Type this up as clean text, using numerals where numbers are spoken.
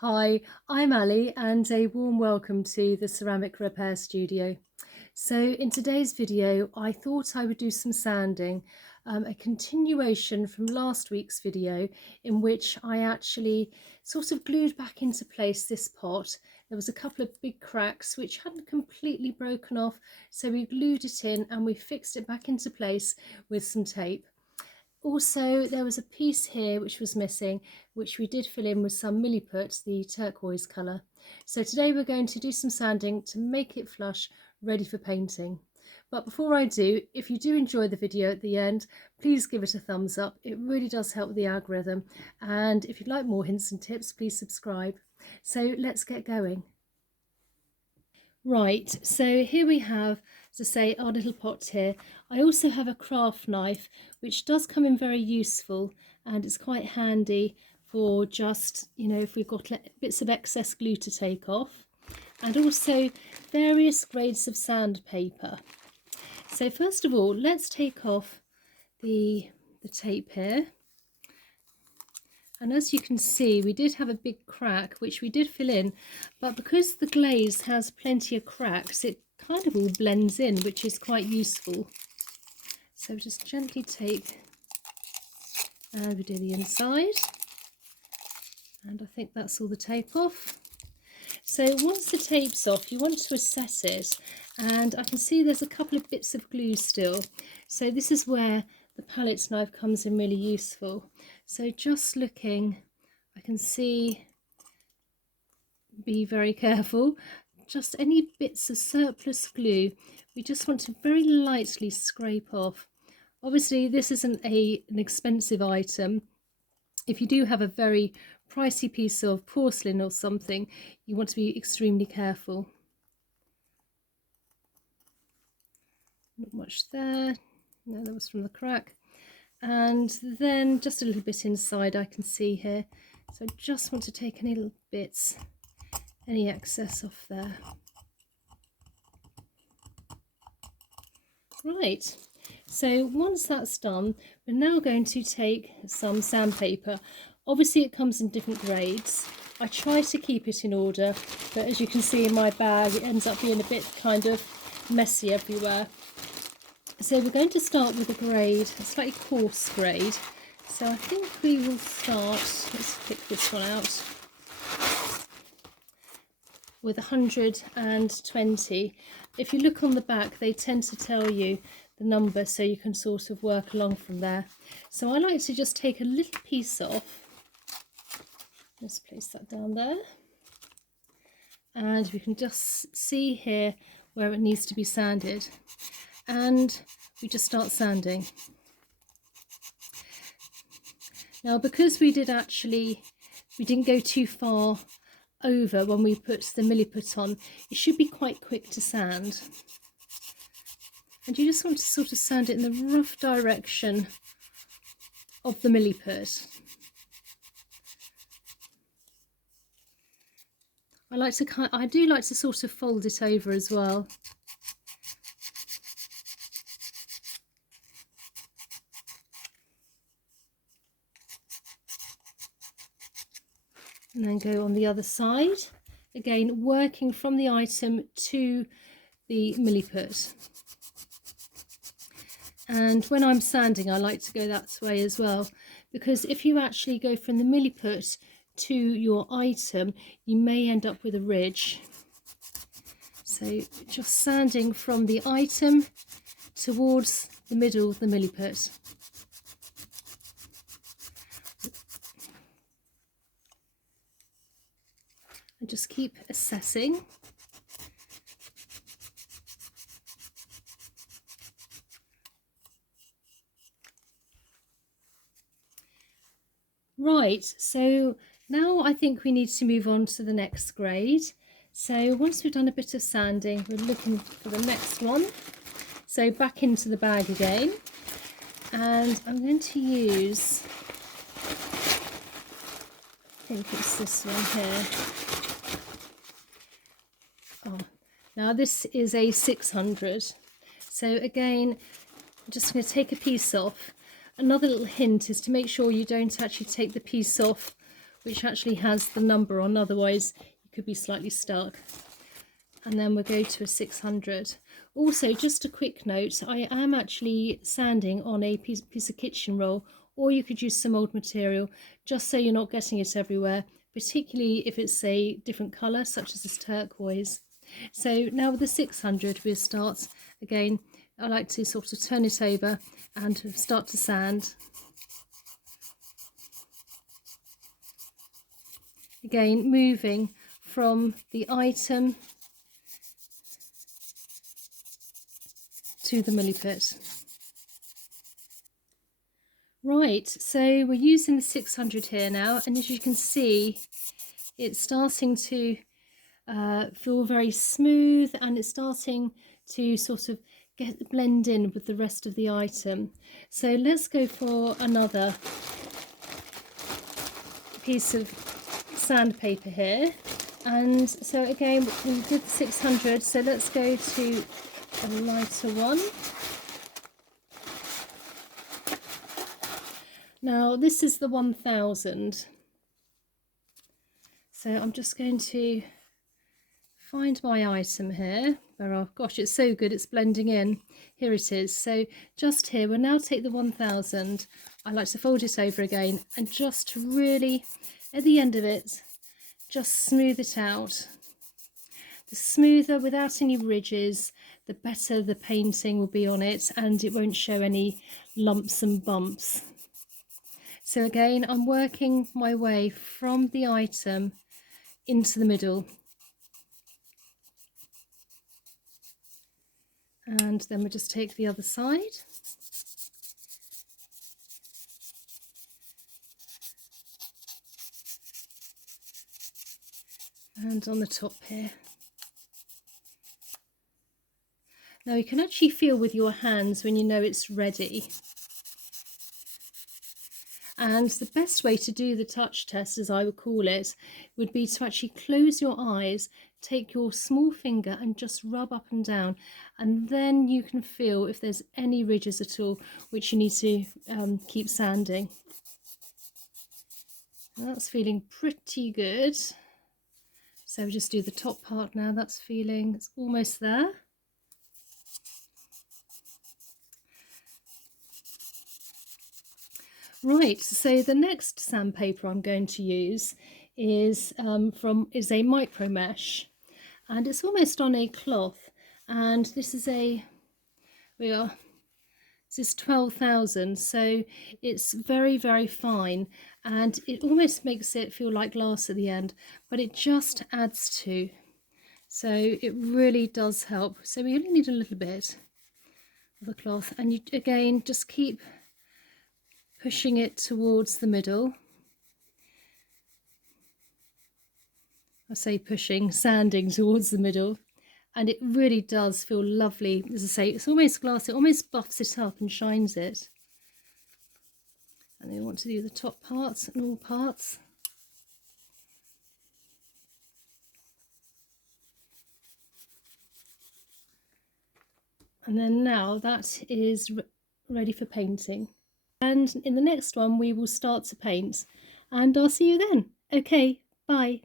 Hi, I'm Ali and a warm welcome to the Ceramic Repair Studio. So in today's video I thought I would do some sanding, a continuation from last week's video in which I actually sort of glued back into place this pot. There was a couple of big cracks which hadn't completely broken off, so we glued it in and we fixed it back into place with some tape. Also, there was a piece here which was missing, which we did fill in with some Milliput, the turquoise colour. So today we're going to do some sanding to make it flush, ready for painting. But before I do, if you do enjoy the video at the end, please give it a thumbs up. It really does help with the algorithm. And if you'd like more hints and tips, please subscribe. So let's get going. Right, so here we have, as I say, our little pot here. I also have a craft knife, which does come in very useful, and it's quite handy for just, if we've got bits of excess glue to take off, and also various grades of sandpaper. So first of all, let's take off the tape here. And as you can see, we did have a big crack, which we did fill in, but because the glaze has plenty of cracks, it kind of all blends in, which is quite useful. So just gently take, and we do the inside, and I think that's all the tape off. So once the tape's off, you want to assess it, and I can see there's a couple of bits of glue still. So this is where the palette knife comes in really useful. So just looking, I can see, be very careful, just any bits of surplus glue, we just want to very lightly scrape off. Obviously this isn't an expensive item. If you do have a very pricey piece of porcelain or something, you want to be extremely careful. Not much there. No, that was from the crack. And then just a little bit inside I can see here. So I just want to take any little bits, any excess off there. Right, so once that's done, we're now going to take some sandpaper. Obviously it comes in different grades. I try to keep it in order, but as you can see in my bag, it ends up being a bit kind of messy everywhere. So we're going to start with a grade, a slightly coarse grade. So I think we will start, let's pick this one out, with 120. If you look on the back, they tend to tell you the number, so you can sort of work along from there. So I like to just take a little piece off. Let's place that down there. And we can just see here where it needs to be sanded. And we just start sanding. Now, because we didn't go too far over when we put the Milliput on, it should be quite quick to sand. And you just want to sort of sand it in the rough direction of the Milliput. I do like to sort of fold it over as well. And then go on the other side, again working from the item to the Milliput. And when I'm sanding, I like to go that way as well, because if you actually go from the Milliput to your item, you may end up with a ridge. So just sanding from the item towards the middle of the Milliput. And just keep assessing. Right, so now I think we need to move on to the next grade. So once we've done a bit of sanding, we're looking for the next one. So back into the bag again, and I'm going to use, I think it's this one here. Oh, now this is a 600. So again, I'm just going to take a piece off. Another little hint is to make sure you don't actually take the piece off which actually has the number on, otherwise you could be slightly stuck. And then we'll go to a 600. Also, just a quick note, I am actually sanding on a piece of kitchen roll, or you could use some old material, just so you're not getting it everywhere, particularly if it's a different colour, such as this turquoise. So now with the 600, we'll start again. I like to sort of turn it over and start to sand. Again, moving from the item to the milliput. Right, so we're using the 600 here now, and as you can see, it's starting to feel very smooth, and it's starting to sort of blend in with the rest of the item. So let's go for another piece of sandpaper here. And so again, we did the 600, so let's go to a lighter one. Now this is the 1000. So I'm just going to find my item here. Oh gosh, it's so good, it's blending in. Here it is. So just here, we'll now take the 1000. I like to fold it over again and just really, at the end of it, just smooth it out. The smoother, without any ridges, the better the painting will be on it, and it won't show any lumps and bumps. So again, I'm working my way from the item into the middle. And then we'll just take the other side. And on the top here. Now you can actually feel with your hands when you know it's ready. And the best way to do the touch test, as I would call it, would be to actually close your eyes, take your small finger and just rub up and down, and then you can feel if there's any ridges at all which you need to keep sanding. And that's feeling pretty good. So we just do the top part now. That's feeling, it's almost there. Right, so the next sandpaper I'm going to use is a micro mesh, and it's almost on a cloth, and this is this is 12,000, so it's very, very fine, and it almost makes it feel like glass at the end, but it just adds to, so it really does help. So we only need a little bit of the cloth, and you again just keep pushing it towards the middle. I say pushing, sanding towards the middle, and it really does feel lovely. As I say, it's almost glass, it almost buffs it up and shines it. And then we want to do the top parts and all parts. And then now that is ready for painting. And in the next one we will start to paint, and I'll see you then. Okay, bye.